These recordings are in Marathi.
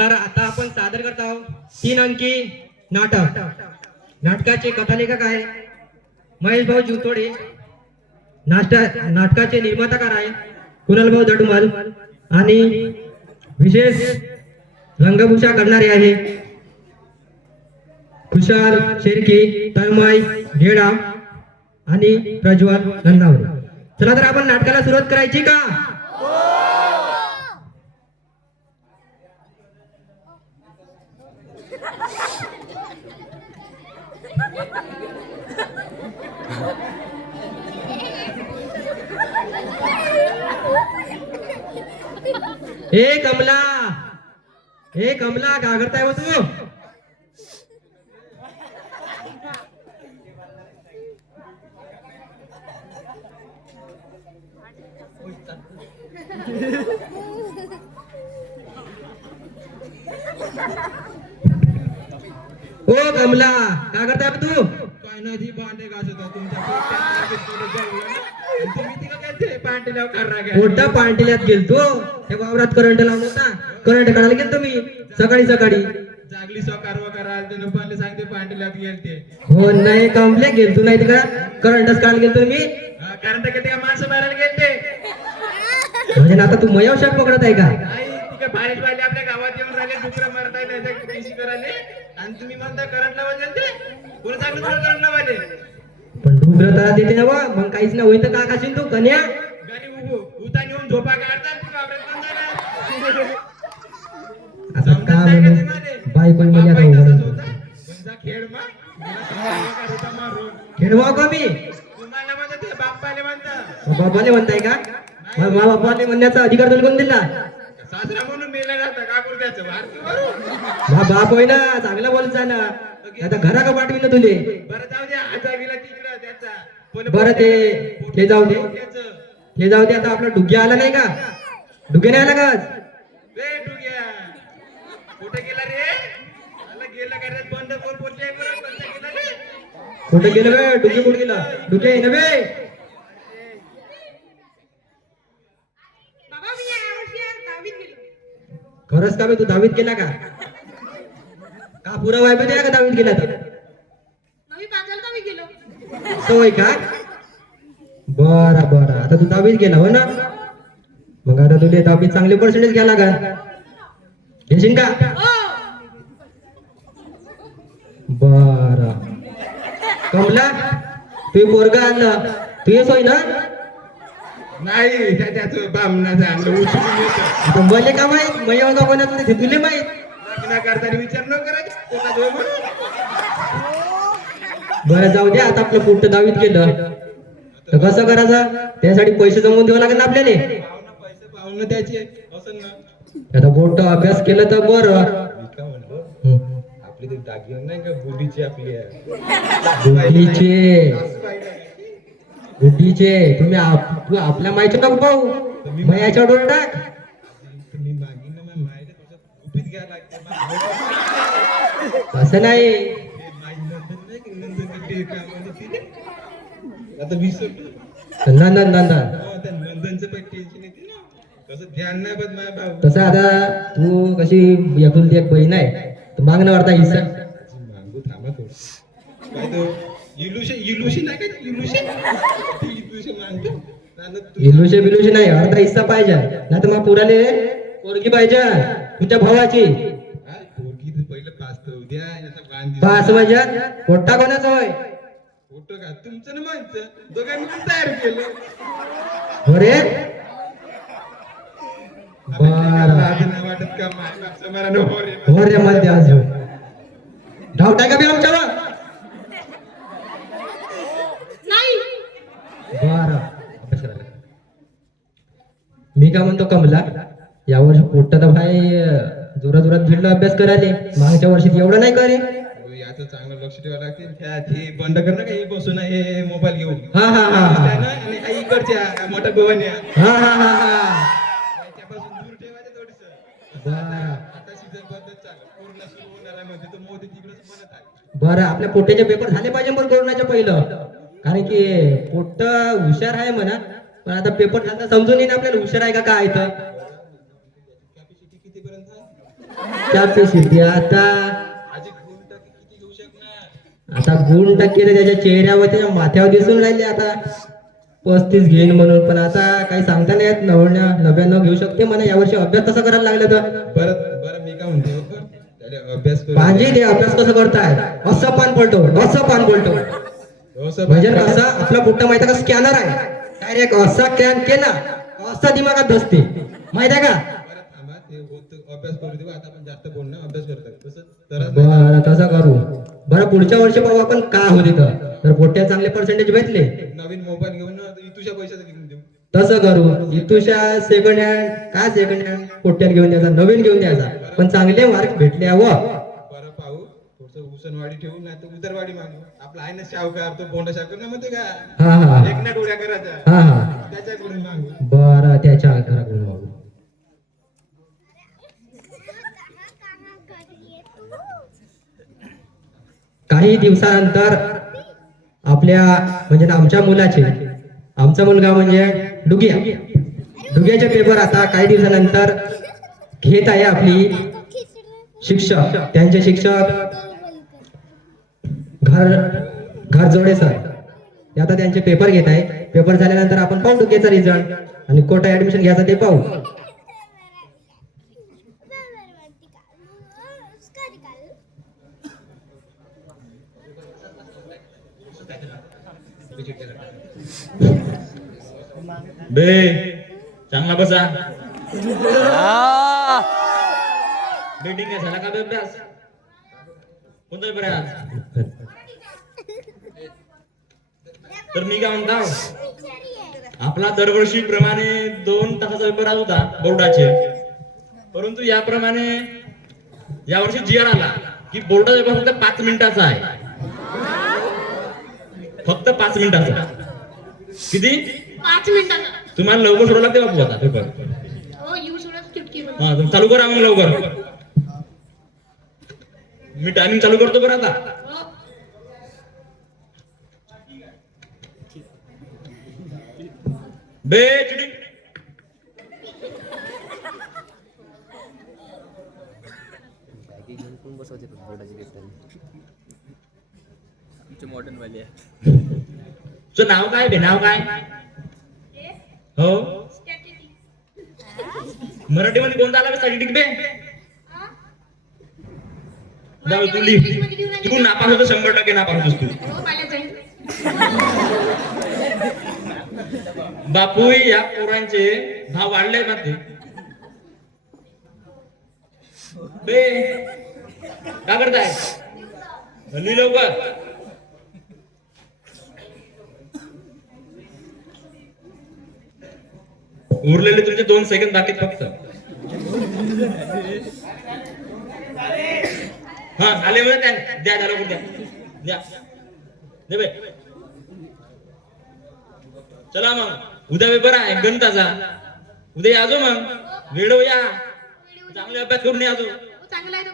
तर आता आपण सादर करत आहोत 3 अंकी नाटक. नाटकाचे कथालेखक आहे महेश भाऊ जुतोडे. नाटकाचे निर्माताकार आहे कुणाल भाऊ दडमल आणि विशेष रंगभूषा करणारे आहे खुशाल शेरकी, तन्मय घेडा आणि प्रज्वल नंदावरे. चला तर आपण नाटकाला सुरुवात करायची का? ए कमला काय करताय हो तू? ओ कमला काय करताय तू? काय नाही ती भांडे घासत आहे तुमच्या मोठा पांटिल्यात गेलतो त्या वावरात करंट लावून होता. करंट काढायला गेलतो मी सकाळी जागली सकार वकार त्यानं पहिले सांगते पांडल्यात गेलते. हो नाही कमले गेलतो नाही का करंटच काढायला गेलतो मी. कारण गेलते का माणसं मारायला गेलते. म्हणजे आता तू मयाव शाक पकडत आहे का? आई तिकडे बारिश वाले आपल्या गावात येऊन राहिले डुकरं मारत आहे नाही कृषी करायले आणि तुम्ही म्हणता करंट लावायला गेलते. कोण सांगलं तुला करंट लावायले? पण डुकर तरा देते ना वा मग काहीच ना होईत का खाशील तू कन्या? गाडी उता नेऊन झोपा काढतात तू वावरात कोण जाणार? आता का म्हणून बायको म्हणजे आता उघड तुमचा खेळ मारून खेळवा का मी? तुम्हाला म्हणता ते बाप्पाले म्हणता. बाबाने म्हणताय का? मग बाबाने म्हणण्याचा अधिकार तुला कोण दिला? सासरा म्हणून मेला जातं का करू त्याचं भारती हा बाप होय ना चांगला बोलत जा ना. आता घरा का पाठवी ना तुले? बरं जाऊ द्या आता गेला तिकडं त्याचा बरं ते जाऊ दे ते जाऊ दे. आता आपला डुग्या आला नाही का? डुग्या नाही आला का आज? रे डुग्या कुठे गेला रे? आला गेला का रे? बंद कोण बोलते बरं बंद गेला रे? कुठे गेलं बे? डुगे कुठे गेला? डुगे आहे ना बे? बाबा मी यावर्षी 10वीत गेलो. खरंच का बे तू 10वीत गेला का? का पुरा वायबे दिला का 10वीत गेला तर? 9वी पास झालं 10वी गेलो. असं होय का? बरं आता तू 10वीत गेला हो ना? मग आता तुला 10वीत चांगले पर्सेंटेज घ्यायला का? घेशील का? हो. बरं कमला तू पोरगा आणलं तू येस होय ना? नाही त्याचं बामणाचं आणलं उचलून येतं. आता मले का माहित मय का कोणाचं ते तुले माहित. लग्न करताना विचार न करायचं कोणा जोय म्हणून. बरं जाऊ दे. आता आपलं पुढचं 10वीत गेलं तर कसं करायचं? त्यासाठी पैसे जमवून द्यावं लागेल ना आपल्याला. पैसे पाहुणं द्यायचे असं ना. आता मोठं अभ्यास केलं तर बरं. का म्हणलं आपली ते दागिने नाही का बुडीची आपली गुड्डीचे तुम्ही तू आपल्या माहिती नको पाहू मग याच्या डोळे टाक. तुम्ही दागिने मग माहिती तुझं गुपित घ्यायला लागते. असं नाही. आता विसर नंदन त्या नंदनचं पण टेन्शन येते ना. कसं ध्यान नाही बघ माझ्या भाऊ. तसं आता तू कशी एकुलती एक बहीण आहे तर मागणं वाटता हिस्सा मागू थांबा थोडं. काय तो इलुशी नाही का इलुशी मागतो. बिलुशी नाही अर्धा हिस्सा पाहिजे नाही तर मग पुराले पोरगी पाहिजे तुझ्या भावाची. पोरगी पहिलं पास तर उद्या याचा बांध पाच वाजत पोट्टा कोणाचा होय? फोटो का तुमचं ना माहिती दोघांनी पण तयार केलं. हो रे. बरं नाही वाटत का मला हो रे मध्ये अजून धावताय का बी आमच्यावर? नाही. बरं अभ्यास करा. मी काय म्हणतो कमला यावर्षी पोट्टा तर भाई जोरात भिडलो अभ्यास करायला. मागच्या वर्षी एवढं नाही करे. याचं चांगलं लक्ष ठेवावं लागते. हे बंद कर ना काही बसून हे मोबाईल घेऊन. हा आणि इकडच्या मोठ्या भवानी त्याच्यापासून दूर ठेवायचं थोडस. आता सीझन बंद चालू पूर्ण सुरू होणार आहे म्हणजे तो मोदी तिकडेच बनत आहे. बरं आपल्या पोट्याचे पेपर झाले पाहिजे पण कोरोनाच्या पहिलं. कारण की पोट्ट हुशार आहे म्हणा पण आता पेपर झाला समजून येईन आपल्याला हुशार आहे का काय तर. कॅपॅसिटी किती पर्यंत आहे? कॅपॅसिटी आता आजी गुण टक्के किती घेऊ शकणार? आता गुण टक्के तर त्याच्या चेहऱ्यावर त्याच्या माथ्यावर दिसून राहिले आता 35 घेईन म्हणून. पण आता काही सांगता नाही येत. 99 घेऊ शकते म्हणा. यावर्षी अभ्यास कसा करायला लागला तर बरं बरं मी काय म्हणतो बघ, त्याला अभ्यास करू पांजी ते अभ्यास कसं करताय असं पान पलटो असं पान पलटो असं म्हणजे असा आपला पुट्टा माहिती का स्कॅनर आहे. डायरेक्ट असा स्कॅन केला असा दिमागात बसते माहिती आहे का. बरं थांबा, ते होत अभ्यास करू देऊ. आता आपण जास्त बोलणं अभ्यास करतात तसं तरच बरं तसं करू. बरं पुढच्या वर्षी पाहू आपण का होते तर पोट्ट्या चांगले पर्सेंटेज भेटले नवीन मोबाईल घेऊन तुझ्या पैशाचं घेऊन देऊ. तसं करू. इथुशा सेकंड हँड काय सेकंड हँड पोट्ट्यात घेऊन द्यायचा नवीन घेऊन द्यायचा पण चांगले मार्क भेटले हवं. बरं पाहू, थोडस उसनवाडी ठेवू नाही तर उदरवाडी मागू. आपला आहे ना शावकार, तो बोंडा शावकार ना म्हणते का, हा हा एक ना डोळ्या करायचा, हा हा त्याच्याकडून मागू. बरं त्याच्या घराकडून मागू. काही दिवसानंतर आपल्या म्हणजे ना आमच्या मुलाचे आमचा मुलगा म्हणजे डुग्याचे पेपर आता काही दिवसानंतर घेत आहे आपली शिक्षक. त्यांचे शिक्षक घर जोडे सर ते आता त्यांचे पेपर घेत आहे. पेपर झाल्यानंतर आपण पाहू डुग्याचा रिझल्ट आणि कोठा ऍडमिशन घ्यायचा ते पाहू. बे चांगला बसा. मीटिंग काय झाला का बे अभ्यास? कोणता पेपर आहे आज? तर मी काय म्हणतो, आपला दरवर्षी प्रमाणे 2 तासाचा पेपर आज होता बोर्डाचे. परंतु याप्रमाणे यावर्षी जीआर आला की बोर्डाचा पेपर फक्त 5 मिनिटाचा आहे. फक्त 5 मिनिटाचा. किती? 5 मिनिटाचा. तुम्हाला लवकर सोडावं लागते बापू आता पेपर. हो येऊ सोडत चुटकी बंद. हा चालू करा मग लवकर. मी टायमिंग चालू करतो बरं आता. हो. बे चिडी तुझं नाव काय बे? नाव काय? हो मराठीमध्ये कोणता आला स्टॅटिस्टिक बे? जाऊ तू लिह. तू नापास होतो 100% नापास होतोस तू. हो पाहिलं जाईल. बापू या पोरांचे भाव वाढले ना ते. बे काय करताय? लिह लवकर. उरलेले तुमचे 2 सेकंद बाकी फक्त. हा आले म्हणजे द्या द्या लवकर द्या दे बे. चला मग उद्या पेपर आहे गणिताचा. उद्या याजो मग वेळो या. चांगले अभ्यास करून याजो. हो चांगला आहे तो.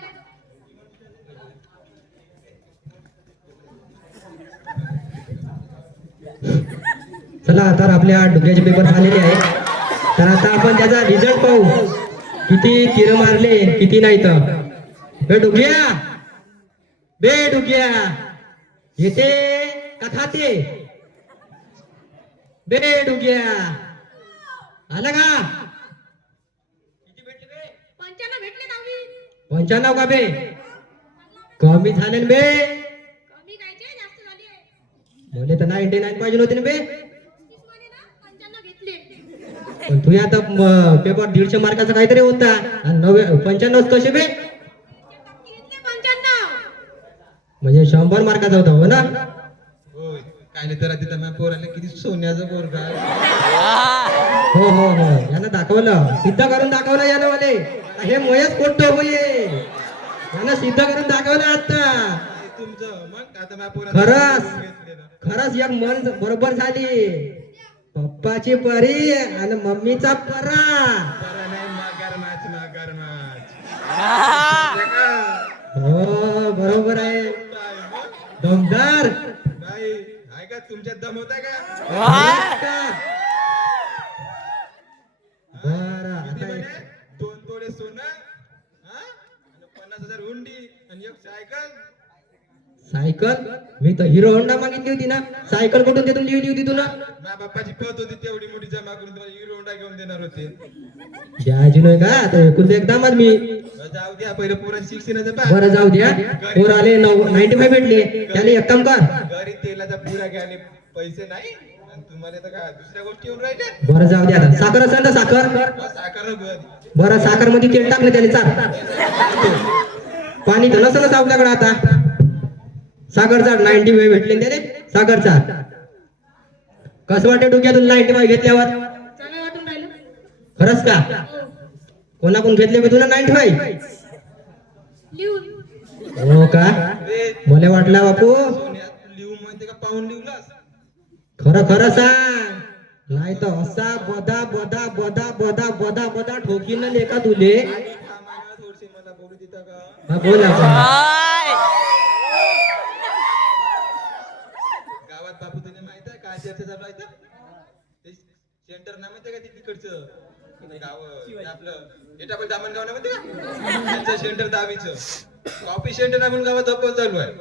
चला तर आपल्या डुग्याचे पेपर झालेले आहे. तर आता आपण त्याचा रिझल्ट पाहू. किती तीर मारले किती नाही तर. बे डुग्या येते का खाते? बे डुग्या आला का? 95 भेटले दहावी. 95 का बे? कमी झाले ना बे. कमी कायचे जास्त झाली आहे. म्हणे तर 99 पाहिजे होते ना बे. 35 मध्ये ना 95 घेतले. पण तू आता पेपर 150 मार्काचा काहीतरी होता आणि 95 कसे बे? घेतले 95. म्हणजे 100 मार्काचा होता हो ना. होय काय तर तिथं मॅ पोराला किती सोन्याचं पोर काय. हो हो हो यानं दाखवलं. सिद्ध करून दाखवलं यानं मले. हे मोयच कोट्ट होये. यानं सिद्ध करून दाखवलं आता. तुमचं मग आता मॅ पोरा खरंच एक मन बरोबर झाली. पप्पाची परी आणि मम्मीचा परा. हो बरोबर आहे. दमदार. नाही आहे का तुमच्यात दम होता का? बरं किती आता म्हणे? 2 तोळे सोनं हा? आणि 50,000 हुंडी आणि एक सायकल. सायकल मी तर हिरो होंडा मागितली होती ना, सायकल कुठून देतून लिहिली होती तुला? माझ्या बाप्पाची पत होती तेवढी मोठी जमा करून तुम्हाला हिरो होंडा घेऊन देणार होते. द्यायची नाही का आता एकूण एकदमच मी. जाऊ द्या पहिलं पोरांची शिक्षणाचं पहा. बरं जाऊ द्या, पोर आले 95 भेटले, त्याला एक काम कर. घरी तेलाचा पुडा घ्यायला पैसे नाही आणि तुम्हाला तर काय दुसऱ्या गोष्टी येऊन राहिल्या. बरं जाऊ द्या, आता साखर असेल ना साखर. साखर बरं साखर मध्ये तेल टाकलं त्याने चाल. पाणी तर नसलच आपल्याकडे आता. साखर चाल 95 भेटले त्याने, साखर चाल. कसं वाटतं डोक्यातून 95 घेतल्यावर? चांगलं वाटून राहिलं. खरंच का? हो. कोणाकडून घेतले मी तुला 95? लिहून. हो का? मला वाटलं बापू लिहू म्हणते का पाहून लिहलास. खरं खरं सांग, नाही तर असा बदा बदा बदा बदा बदा बदा ठोकीन लेका तुले. थोडीशी मला बोलू देता का? हा बोल आता. गावात बापू तुला माहित आहे काय चर्चा चालू आहे तर? ते सेंटर नाही माहिती का ते तिकडचं गाव ते आपलं एटापल दामणगाव नाही माहिती का? त्यांचं सेंटर दहावीचं कॉफी सेंटर आपण गावात अपच चालू आहे.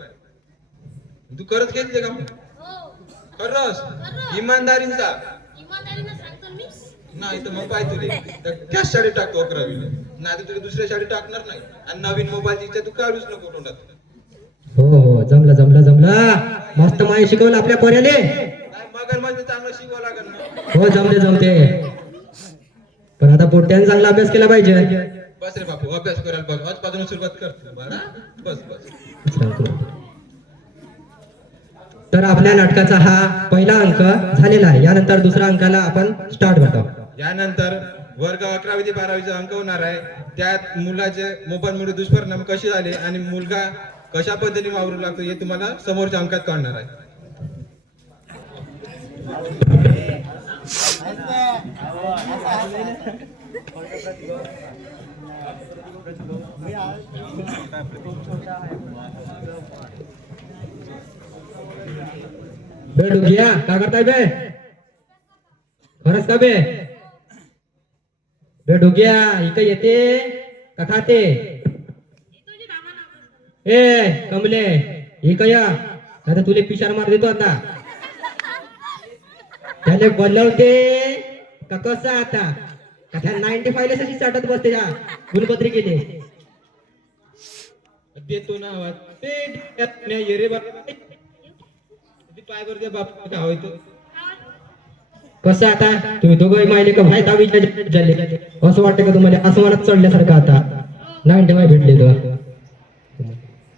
तू करत घेतले का? हो. खरंच इमानदारीचा इमानदारीनं सांगतो मी. नाही तर मग पाहिजे तुले तर त्याच शाळेत टाकतो 11वीला, नाही तर तुला दुसऱ्या शाळेत टाकणार नाही. आणि नवीन मोबाईलची इच्छा तू काढूच नको तोंडात. हो हो जमलं जमलं जमलं, मस्त माहिती शिकवलं आपल्या पोऱ्याले. नाही मगर म्हणजे चांगलं शिकवावं लागेल ना. हो जमते जमते, पण आता पोट्याने चांगला अभ्यास केला पाहिजे. बस रे बापू अभ्यास करायला बघ, आजपासून सुरुवात कर बरं. बस बस. तर आपल्या नाटकाचा हा पहिला अंक झालेला आहे. यानंतर दुसऱ्या अंकाला आपण स्टार्ट करतो. यानंतर वर्ग 11वी ते 12वीचा अंक होणार आहे. त्यात मुलाचे मोबाईलमुळे दुष्परिणाम कसे झाले आणि मुलगा कशा पद्धतीने वावरू लागतो हे तुम्हाला समोरच्या अंकात कळणार आहे. बे डुगिया काय करताय बे? खरंच का बे? बे डुगिया इकडे येते का खाते? तुझी दामानं. ए कमले इकडे या, आता तुले पिशार मार देतो आता. त्याले बोलवते का कसं आता? का त्या 95 ला कशी चाटत बसते या गुणपत्रिकेने? देतो ना आवाज ते ये रे बाप पाय वर दे बाप काय होतं. कसं आता तुम्ही दोघं माहिले का भाई दहावीच्या झाले, असं वाटतं का तुम्हाला आसमानात चढल्यासारखं आता 95 भेटले तर?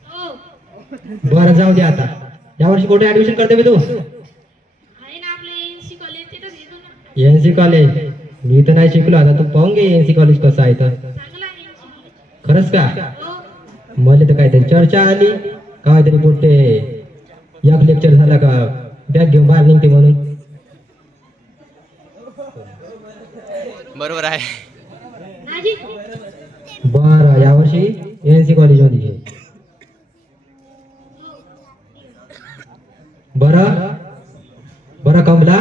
हो. बरं जाऊ दे आता. यावर्षी कुठे ऍडमिशन करते मी तू? आहे ना आपलं एनसी कॉलेज, तिथं घेतो ना. NC college? मी तर नाही शिकलो, आता तू पाहून घे एनसी कॉलेज कसं आहे तर. चांगलं आहे एनसी कॉलेज. खरंच का? हो. मला तर काहीतरी चर्चा आली, काहीतरी कुठे एक लेक्चर झाला का बॅग घेऊन बाहेर निघते म्हणून. बरोबर आहे. नाजी. बरं यावर्षी एनसी कॉलेज मध्ये घे. बरं बरं कमला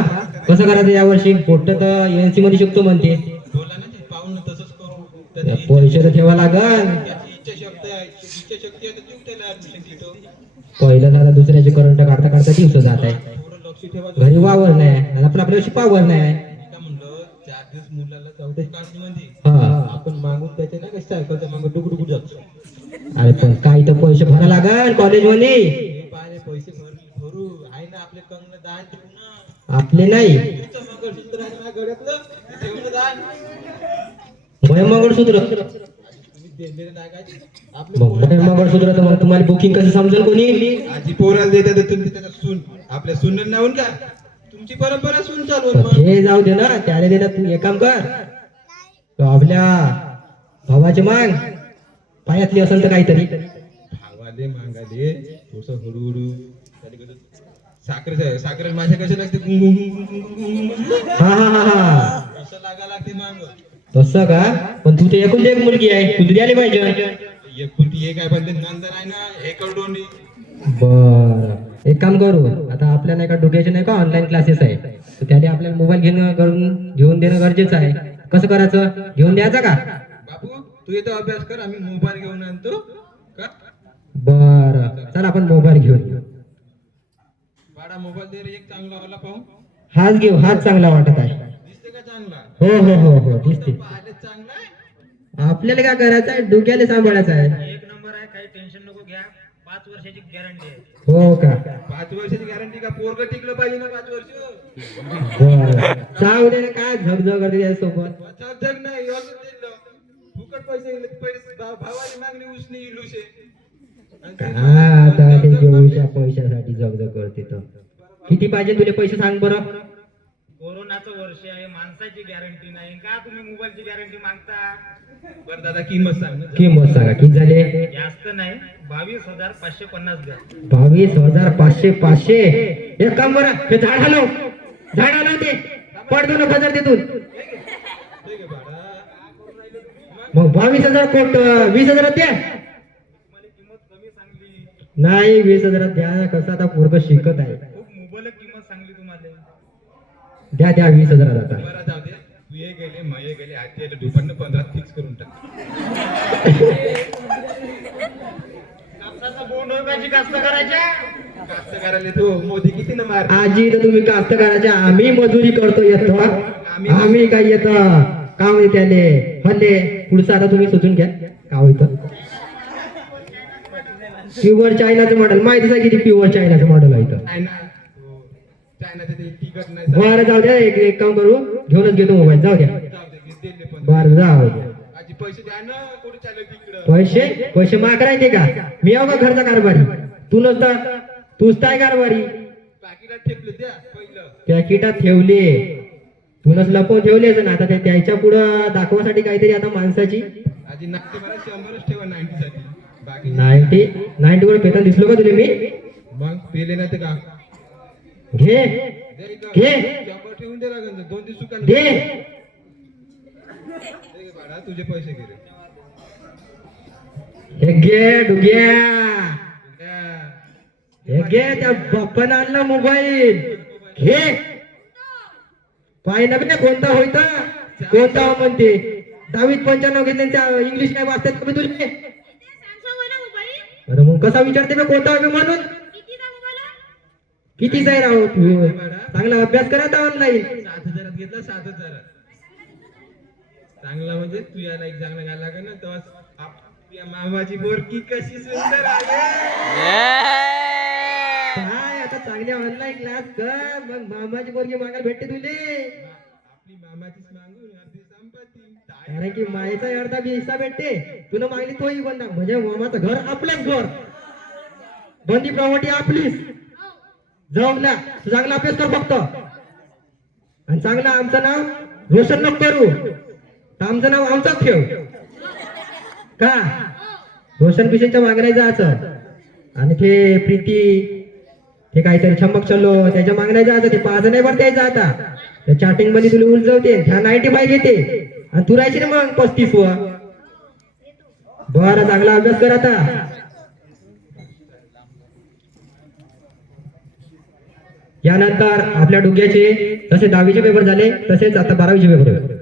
कसं करायचं यावर्षी? पोट्ट तर एनसी मध्ये शिकतो म्हणते. बोला ना ते पाहून तसंच करू. पैसे तर ठेवा लागल. त्याची इच्छाशक्ती आहे तर तू त्याला ऍडमिशन घेतो. पहिलं झालं दुसऱ्याचे करंट काढता काढता दिवस जात आहे. थोडं लक्ष ठेवा. घरी वावर नाही आणि आपण आपल्याशी पावर नाही. मी काय म्हणलं 4 दिवस मुलाला चौथी काढली मध्ये हा आपण मागून त्याचे ना कशी सायकलच्या मागून डुकडुकू जातो. अरे पण काही तर पैसे भरा लागल कॉलेज मध्ये. पाहिले पैसे भरू आहे ना आपले कंगन दान ठेवू ना. आपले नाही तुमचं मंगळसूत्र आहे ना गळ्यातलं ते ठेवून दान. मंगळसूत्र तुम्ही दिलेलं नाही काय आपलं मग मंगळसूत्र तर मग तुम्हाला बुकिंग कसं समजेल कोणी? आजी पोराला देतात तुम्ही त्याचा सून आपल्या सुनन नावून का तुमची परंपरा सून चालवून मग. हे जाऊ दे ना, त्याला देतात. तू एक काम कर, तो आपल्या भावाची मांग पायातली असेल तर काहीतरी. भावाले मागाले थोडस हळूहळू साखर साखर माझ्या कशा लागते हा हा हा हा असं लागा लागते मांग. तसं का? पण तू तर एकूण एक मुलगी आहे, तू द्यायला पाहिजे. एकुलती एक आहे पण ते नंतर आहे ना एकलडोंडी. बर एक काम करू, आता आपल्या नाही का डोक्याचे नाही का ऑनलाईन क्लासेस आहे, तर त्याने आपल्याला मोबाईल घेऊन देणं गरजेचं आहे. कसं करायचं? घेऊन द्यायचा का? बापू तू येतो अभ्यास कर, आम्ही मोबाईल घेऊन आणतो का. बर चला आपण मोबाईल घेऊन बाळा मोबाईल दे रे, एक चांगला वाला पाहू. हाच घेऊ, हाच चांगला वाटत आहे. दिसते का चांगला. हो हो हो हो दिसते. पाहिलेच चांगला आहे. आपल्याला काय करायचं आहे, डोक्याला सांभाळायचं आहे. एक नंबर आहे, काही टेन्शन नको घ्या. 5 वर्षाची गॅरंटी आहे. हो का 5 वर्षाची गॅरंटी का. पोरग टिकलं पाहिजे ना 5 वर्ष. बर जाऊ दे ना, काय झगझग करते त्याच्यासोबत. जग नाही व्यवस्थित दिलं. फुकट पैसे भावाची मागणी उसने इलूशे. काय आता ते जेवढ्या पैशासाठी झगझग करते तर. किती पाहिजे तुले पैसे सांग बरं. कोरोनाचं वर्ष आहे, माणसाची गॅरंटी नाही, का तुम्ही मोबाईलची गॅरंटी मागता. बरं दादा किंमत सांग ना. किंमत सांगा किती झाले. जास्त नाही, 22,550 द्या. 22,500. एक काम करा, ते झाड हलव ते पडतो ना बाजार तिथून. ठीक आहे बाळा. मग 22,000 कोट 20,000 द्या. तुम्हाला किंमत कमी सांगली, नाही 20,000 द्या. कसं आता पोरग शिकत आहे. खूप मुबलक किंमत सांगली तुम्हाला. द्या 20,000 आता. बरं जाऊ दे. तू ये गेले मये गेले आज याला दुपारनं 15 फिक्स करून टाक. कापसाचा बोंड ओळखायची कास्त करायच्या. कास्तकाराला तो मोदी किती ना मार. आजी तर तुम्ही कास्त करायच्या, आम्ही मजुरी करतो येतो. आम्ही काय येत काम आहे त्याले हल्ले. पुढचं आता तुम्ही सुचून घ्या का होतं. प्युअर चायनाचं मॉडेल माहितीच आहे किती प्युअर चायनाचं मॉडेल आहे इथं. चायनाचं ते तिकट नाही. बरं जाऊ द्या, एक काम करू, घेऊनच घेतो मोबाईल. जाऊ द्या. जाऊ दे दिले पण. बरं जाऊ द्या. आजी पैसे द्या ना. कुठे चाललं तिकडं. पैसे माग राहते का. मी आहो का घरचा कारभारी. तू नसता तूच काय कारभारी. पाकिटात ठेवलं द्या पहिलं. पॅकेटात ठेवले. तूनच लपवून ठेवलेच ना. आता ते त्याच्या पुढं दाखवासाठी काहीतरी आता माणसाची. आजी नागते मला 100च ठेवा 90 साठी. बाकी 90 वर पेता दिसलो का तुला मी. मग पेले नाही तर का. घे घे चॉपर ठेवून दे लागेल 2 दिवस सुकायला. घे. बाळा तुझे पैसे घे रे. हे घे डुग्या. द्या. हे घे त्या बाप्पानं आणला मोबाईल. घे पाहिजे ना कोणता होता कोणता म्हणते. 10-95 घेतले त्या इंग्लिश काय वाचतात कमी तुझे. सॅमसंग वाला मोबाईल अरे मग कसा विचारते बे कोणता हवे म्हणून. कितीचा मोबाईल आहे? कितीचा आहे राहू तू. चांगला अभ्यास करा आता ऑनलाईन. 7,000 घेतला 7,000. चांगला म्हणजे तू याला एक चांगला घाला लागेल ना तेव्हा आपल्या मामाची बोरकी कशी सुंदर आहे. काय आता चांगल्या ऑनलाईन क्लास कर, मग मामाची पोरगी मागायला भेटते तुले. आपली मामाचीच मागून अर्धी संपत्ती. कारण की मायेचा अर्धा बी हिस्सा भेटते. तुला मागली तोही बंदा म्हणजे मामाचं घर आपलंच घर. बंदी प्रॉपर्टी आपलीच. जमला तू चांगला अभ्यास कर फक्त. आणि चांगला आमचं नाव रोशन नको करू. आमचं नाव आमचाच ठेव का. रोशन पिशेच्या मागण्या जायचं. आणि ते प्रीती ते काहीतरी छमक चलो त्याच्या मागण्या जायचं. ते 5 नाही भरता यायचं आता. त्या चॅटिंग मध्ये तुला उलजवते. ह्या 95 घेते आणि तू राहायची ना मग 35 व. बरं चांगला अभ्यास कर आता. यानंतर आपल्या डोक्याचे जसे 10वीचे पेपर झाले तसेच आता 12वीचे पेपर होईल.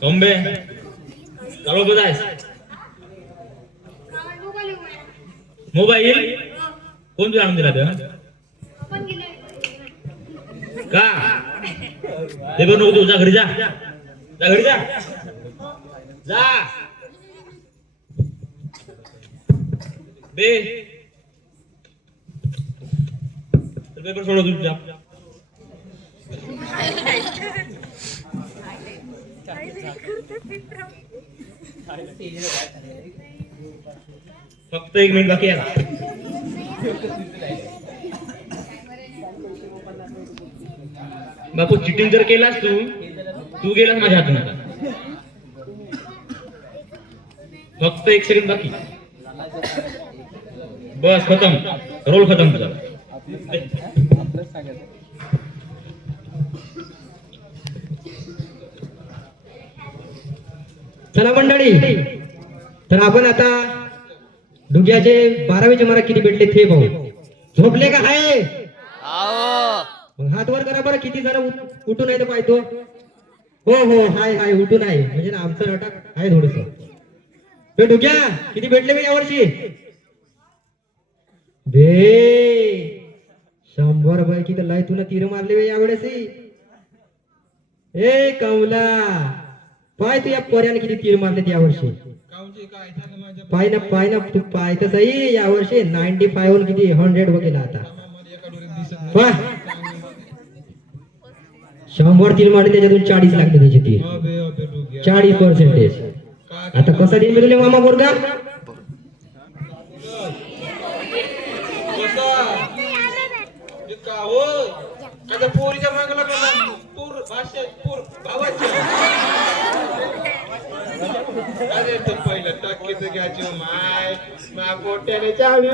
कोंबे चालू बघायस मोबाईल कोण तुला आणून दिला ते आपण गेले का. ते बघ नको तू जा घरी जा. जा घरी जा. जा बे पेपर सोडव तुझ्या. फक्त 1 मिनिट बाकी आहे. बापू चिटिंग जर केलास तू गेलास माझ्या हातून. आता फक्त 1 सेकंड बाकी. बस खतम. रोल खतम तुझा. चला मंडळी, तर आपण आता डुग्याचे 12वीचे मार्क किती भेटले ते पाहू. झोपले का आहे? मग हात वर करा बरं, किती जण उठून आहे तर पाहतो. हो हो, हाय हाय, उठून आहे म्हणजे ना आमचं नाटक आहे थोडस. डुग्या किती भेटले मी यावर्षी? बे 100 पैकी तर लय तुला तीर मारले बे यावेळेस. ए कमला, पाय तू या पोऱ्याने किती तीर मारले यावर्षी. काऊंचे काय झालं माझ्या पाय ना तू पाय तर सही यावर्षी 95 वर किती 100 वर गेला आता. मला एका डोळ्यात दिसत नाही. पाय 100 तीर मारले त्याच्यातून 40 लागले त्याचे तीर. अबे अबे डुग्या. 40%. काय आता कसा देईन मी तुले मामा पोरगा? हे का हो? आता पोरीच्या मागं लागला पोर भाषा पोर भावाच्या. अरे तो पहिलं टक्केच घ्यायची माय मा पोट्याने चाळी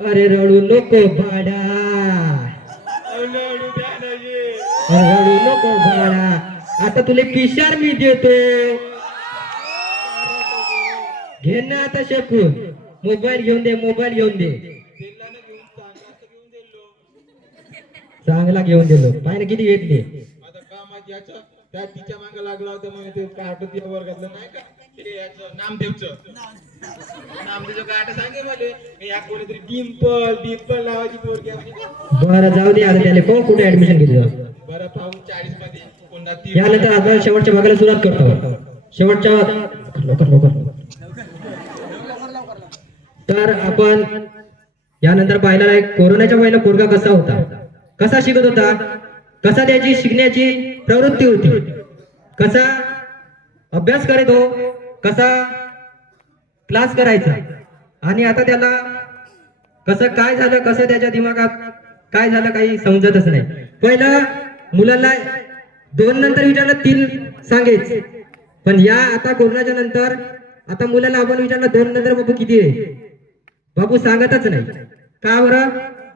अरे रडू नको भाडा, रडू नको भाडा. आता तुले किशार मी देतो. घे ना आता शकून. मोबाईल घेऊन दे, मोबाईल घेऊन दे. चांगला घेऊन दिलो. पाय ना किती घेतले. आता कामात याचं त्या तिच्या मागं लागला होता मग ते कार्ट या वर्गातलं नाही का ते याचं नामदेवचं कार्ट सांगे मला या कोणीतरी डिंपल लावायची पोरगी आपली. बरं जाऊ दे, आता त्याला कुठे ऍडमिशन घेतलं. बरं पाहून 40 मध्ये कोणता ती यानंतर आपण शेवटच्या भागाला सुरुवात करतो. शेवटच्या लवकर लवकर. तर आपण यानंतर पाहिला आहे कोरोनाच्या पहिला पोरगा कसा होता, कसा शिकत होता, कसा त्याची शिकण्याची प्रवृत्ती होती, कसा अभ्यास करत हो, कसा क्लास करायचा, आणि आता त्याला कसं काय झालं, कसं त्याच्या दिमागात काय झालं काही समजतच नाही. पहिलं मुलाला 2 नंतर विचारलं 3 सांगायच, पण या आता कोरोनाच्या नंतर आता मुलाला आपण विचारलं 2 नंतर बाबू किती आहे, बाबू सांगतच नाही. का बरं?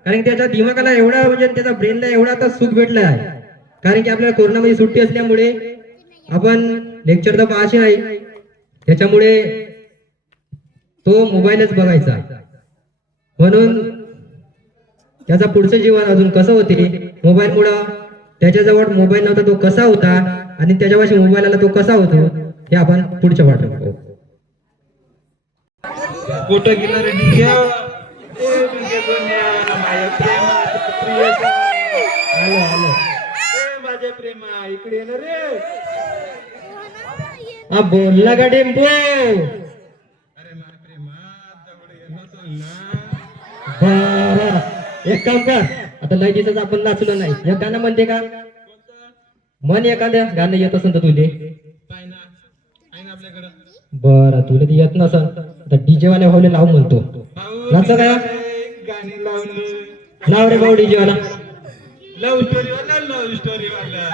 कारण की त्याच्या दिमागाला एवढा म्हणजे त्याच्या ब्रेनला एवढा आता सुख भेटलं आहे. कारण की आपल्याला कोरोनामध्ये सुट्टी असल्यामुळे आपण लेक्चर तर पाहायचे नाही, त्याच्यामुळे तो मोबाईलच बघायचा. म्हणून त्याचा पुढचं जीवन अजून कसं होते मोबाईलमुळं. त्याच्याजवळ मोबाईल नव्हता तो कसा होता, आणि त्याच्यापाशी मोबाईल आला तो कसा होतो, हे आपण पुढच्या वाटत पाहू. कुठं गेला रे डिग्या? ए डिग्या गोन्या, माझ्या प्रेमाचा प्रियसा. आलो आलो. ए माझ्या प्रेमा इकडे ये ना रे. बोलला का टेम्पो? अरे माझ्या प्रेमा जवळ ये ना चल ना. बरं, एक काम कर, आता लय दिवसाचं आपण नाचलो नाही, एक गाणं म्हणते का? मन एखादं गाणं येत असेल तर तुले. पाय ना आहे ना आपल्याकडं. बरं, तुला ते येत नसल तर डीजे वाले भाऊले लाव म्हणतो. भाऊ नाच काय? गाणी लावलं. लाव रे भाऊ डीजे वाला. लव्ह स्टोरी वाला लव्ह स्टोरी वाला.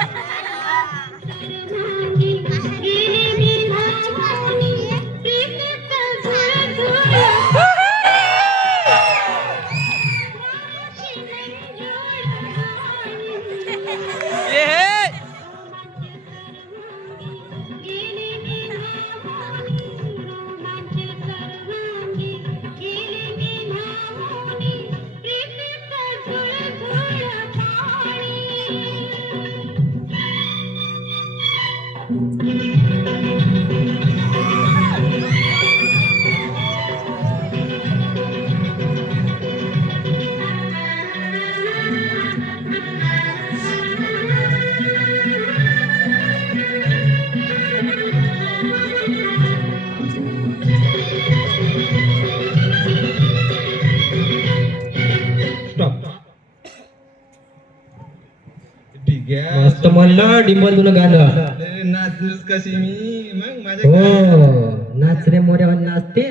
मस्त म्हणलं डिंबल तुला गाणं. नाचलीस कशी मी मग माझ्या हो, नाच रे मोऱ्यावर नाचते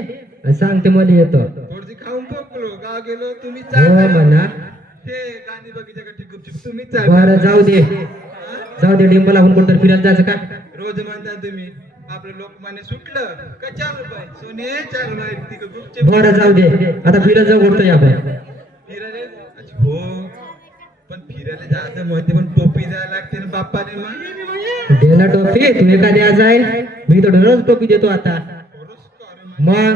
आणि सांगते मला येतं. थोडीशी खाऊन पोकलो गाव गेलो तुम्ही हो म्हणा. ते गांधी बगीचा का गुपचूप तुम्ही बरं जाऊ दे, जाऊ दे. डिंपल आपण कुठं फिरायला जायचं का? रोज म्हणता तुम्ही आपलं लोकमान्य सुटलं का 4 रुपये सोने 4 नाही गुपचूप. बरं जाऊ दे, आता फिरत जाऊ कुठं आपण. फिरायला अच्छा, हो पण फिरायला जायचं म्हणते पण टोपी द्यायला लागते ना बाप्पाने मग दे ना टोपी, तू एखादी आज आहे, मी तर रोज टोपी देतो आता. खरंच का रे मग? मग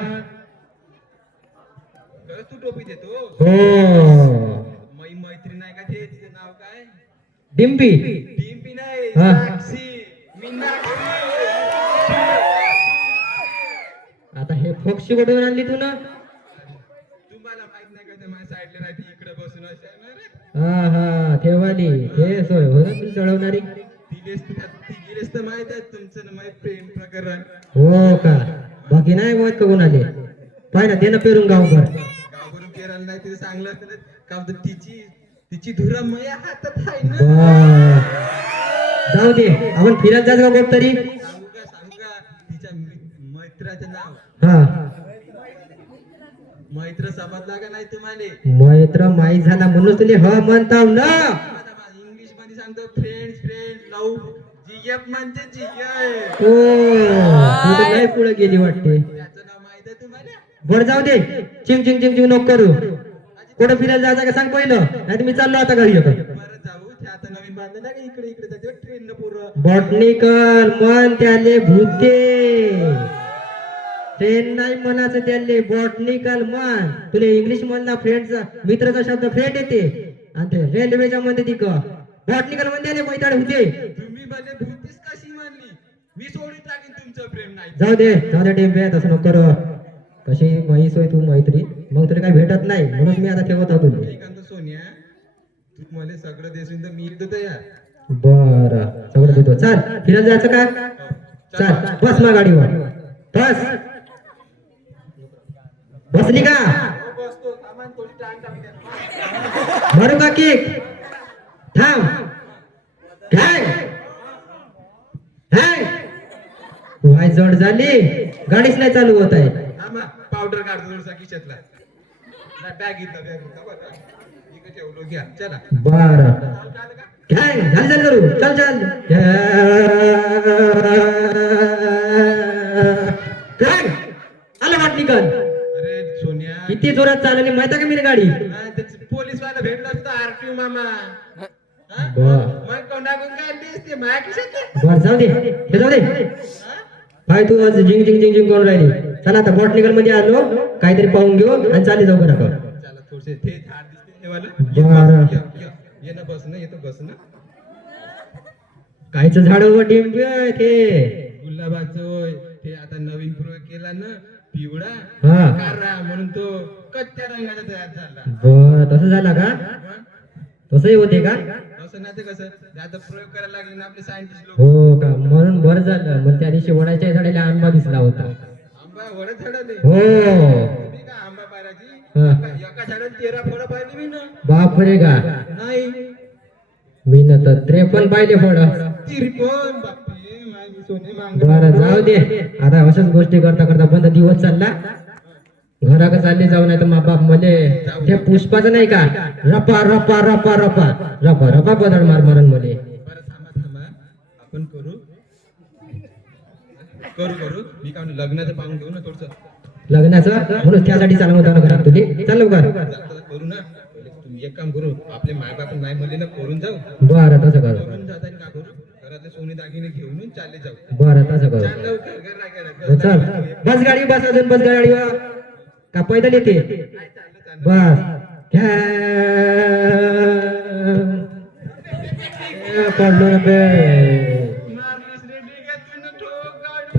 खरंच तू टोपी देतो हो, मै मैत्रीण आहे का ते तिचं नाव काय डिंपी. टिम्पी नाही हा. साक्षी मीनाक्षी आता हे फोक्सी कुठून आणली तू ना? तुम्हाला माहित नाही का ते माझ्या साईडला राहते इकडे बसून असेल ना रे हा हा, ठेवाली हे सोय हो ना, तू चढवणारी. ती गेलेस तर माहित आहे तुमचं ना माहित प्रेम प्रकरण हो का? बाकी नाही माहित का कोणाले? पाय ना, दे ना पेरून गावभर. गावभरून केराला नाही तिथे चांगलं असतं ना. का तर तिची धुरा मया हातात आहे ना बा. जाऊ दे, आपण फिरत जायचं का कुठं तरी? सांगू का तिच्या मैत्राचं नाव हा, मैत्र समजला का नाही तुम्हाला मैत्र माहीत झाला म्हणून तुले ह म्हणताव ना. इंग्लिश मध्ये सांगतो फ्रेंड लव जीएफ म्हणते जीएफ ओ, तू तर नाही पुढे गेली वाटते. त्याचं नाव माहित आहे तुम्हाला बर जाऊ दे, चिंग चिंग चिंग चिंग नको करू. कुठं फिरायला जायचं का सांग पहिलं, नाही तर मी चाललो आता घरी येतो. बरं जाऊ ते आता नवीन बांधलं ना का इकडे जाते ट्रेन न पूर्ण बॉटनिकल मन त्याले भूते, ट्रेन नाही म्हणायचं त्याले, बॉटनिकल मन. तुला इंग्लिश मधला फ्रेंडचा मित्राचा शब्द फ्रेंड येते आणि ते रेल्वेच्या मध्ये ती बॉटनिकल मध्ये आले मैदान होते. तुम्ही भले भूतीस कशी मानली मी सोडून टाकीन तुमचं प्रेम नाही जाऊ दे टेम्पे, तसं नको करू. कशी म्हैस होय तू मैत्री, मग तुला काही भेटत नाही म्हणून मी आता ठेवत होतो. एखादं सोन्या तू मला सगळं देशील तर मी येतो तयार बर, सगळं देतो. चाल फिरायला जायचं का? चाल बस मग गाडीवर बस. बसली का? बसतो सामान थोडी टाइम टाकते मारू का केक? थांब. काय वाय जड झाली, गाडीच नाही चालू होत आहे. पावडर काढतो थोडसा खिशातला बॅग घेतला बरं इकडे ठेवलो घ्या चला बर, झालं का? काय झालं करू, चल काय आलं वाटणीकन. अरे सोन्या किती जोरात चालवली माहिती का मी गाडी? पोलीस वाला भेटला असता आरटीओ मामा हा? बर मग कोंडाकून काढली असते माझ्या खिशातली बर, जाऊ दे हे जाऊ दे. हा? काय तू आज जिंग जिंग जिंग जिंग करून राहिली. चला आता बॉटनिकल मध्ये आलो, काहीतरी पाहून घेऊ आणि चालले जाऊ घराकडे. चला थोडसे ते झाड दिसते हे वालं बरं. ये ना बस ना येतो बस ना कायच झाड टिंब ते गुलाबाचं होय ते आता नवीन प्रयोग केला ना पिवळा हा. काळा म्हणून तो कच्च्या रंगाचा तयार झाला बर, तसं झाला का? हा? तसंही होते का? असं नाही तर कसं ते आता प्रयोग करायला लागले ना आपले सायंटिस्ट लोक हो का? म्हणून बरं झालं. मग त्या दिवशी वडाच्या झाडाला आंबा दिसला होता. आंबा वडत झाडाले हो, तुम्ही का आंबा पाराची हा. एका झाडाला 13 फळं पाहिली मी ना बापरे का? नाही मी न तर 53 पाहिले फळ. 53 बापरे माझी सोने मांग बरं जाऊ दे, आता अशाच गोष्टी करता करता बंद दिवस चालला. घराकडे चालले जाऊ, नाही तर मा बाप मले ते पुष्पाचं नाही का, रपा रपा रपा रपा रपा रपा बदल मारण मले. बरं थांबा आपण करू मी काय म्हणतो, लग्नाचं पाहून घेऊ ना थोडस लग्नाचं म्हणून त्यासाठी चालू होता ना घरात तुझे. चालू का? करू ना पहिले तुम्ही एक काम करू आपले मायबाप नाही म्हणले ना करून जाऊ बरं तसं कर. करून जाताना का करू घरातले सोने दागिने घेऊन चालले जाऊ बरं तसं कर. चाल लवकर घर राखायला. चल बस गाडी, बस अजून बस गाडीवर का पैदल येते? चाललं बस पडलो ना बे. मारलीस रे निघा तू न ठोक गाडी.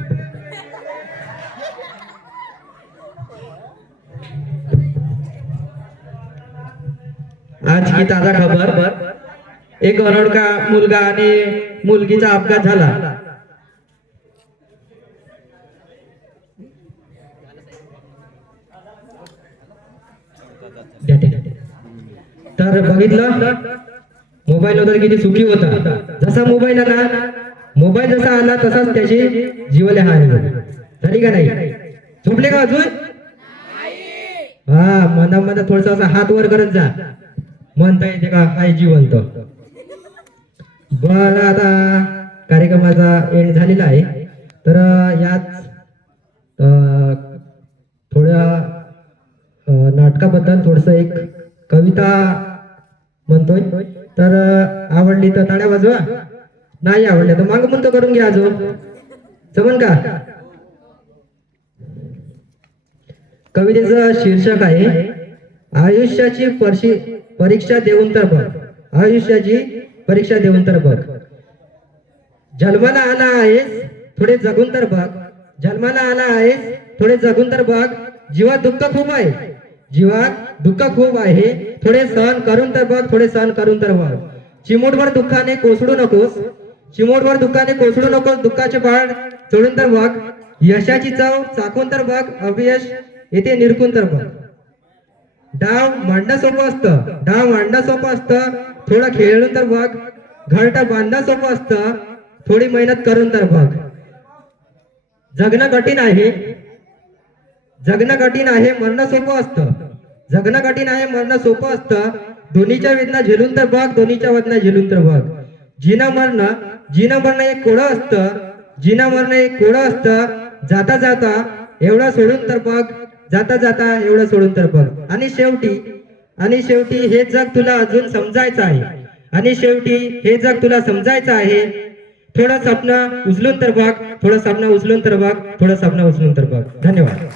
आज की ताजा खबर, एक अनोळखा मुलगा आणि मुलगीचा अपघात झाला. तर बघितलं मोबाईल वगैरे किती सुखी होता. जसा मोबाईल आला तसाच त्याची जीवले हानी झाली का नाही? झोपले का अजून? हा, मधा थोडासा हात वर करत जा, म्हणता येते का हाय जिवंत. बरं, आता कार्यक्रमाचा एंड झालेला आहे. तर यात थोड्या नाटकाबद्दल थोडस एक कविता म्हणतोय तर आवडली तर टाळ्या वाजवा, नाही आवडल्या तर माग म्हणतो करून घ्या जो जमन का. कवितेचं शीर्षक आहे आयुष्याची परीक्षा देऊन तर बघ. आयुष्याची परीक्षा देऊन तर बघ. जन्माला आला आहेस थोडे जगून तर बघ. जन्माला आला आहेस थोडे जगून तर बघ. जीवात दुःख खूप आहे, जीवात दुःख खूप आहे, थोडे सहन करून तर बघ. थोडे सहन करून तर बघ. चिमूटभर दुःखाने कोसळू नकोस, चिमूटभर दुःखाने कोसळू नकोस. दुःखाचे बाळ चढून तर बघ. यशाची चव चाखून तर बघ. अपयश येथे निरखून तर बघ. डाव मांडणं सोपं असतं, डाव मांडणं सोपं असतं, थोडं खेळून तर बघ. घरटं बांधणं सोपं असतं, थोडी मेहनत करून तर बघ. जगणं कठीण आहे, जगणं कठीण आहे, मरणं सोपं असतं. जगणं कठीण आहे, मरणं सोपं असतं. दोन्हीच्या वेदना झेलून तर बघ. दोन्हीच्या वेदना झेलून तर बघ. जीणं मरणं एक कोडं असतं, जीणं मरणं एक कोडं असतं. जाता जाता एवढं सोडून तर बघ. जाता जाता एवढं सोडून तर बघ. आणि शेवटी हे जग तुला अजून समजायचं आहे. आणि शेवटी हे जग तुला समजायचं आहे. थोडं स्वप्न उचलून तर बघ. थोडं स्वप्न उचलून तर बघ. थोडं स्वप्न उचलून तर बघ. धन्यवाद.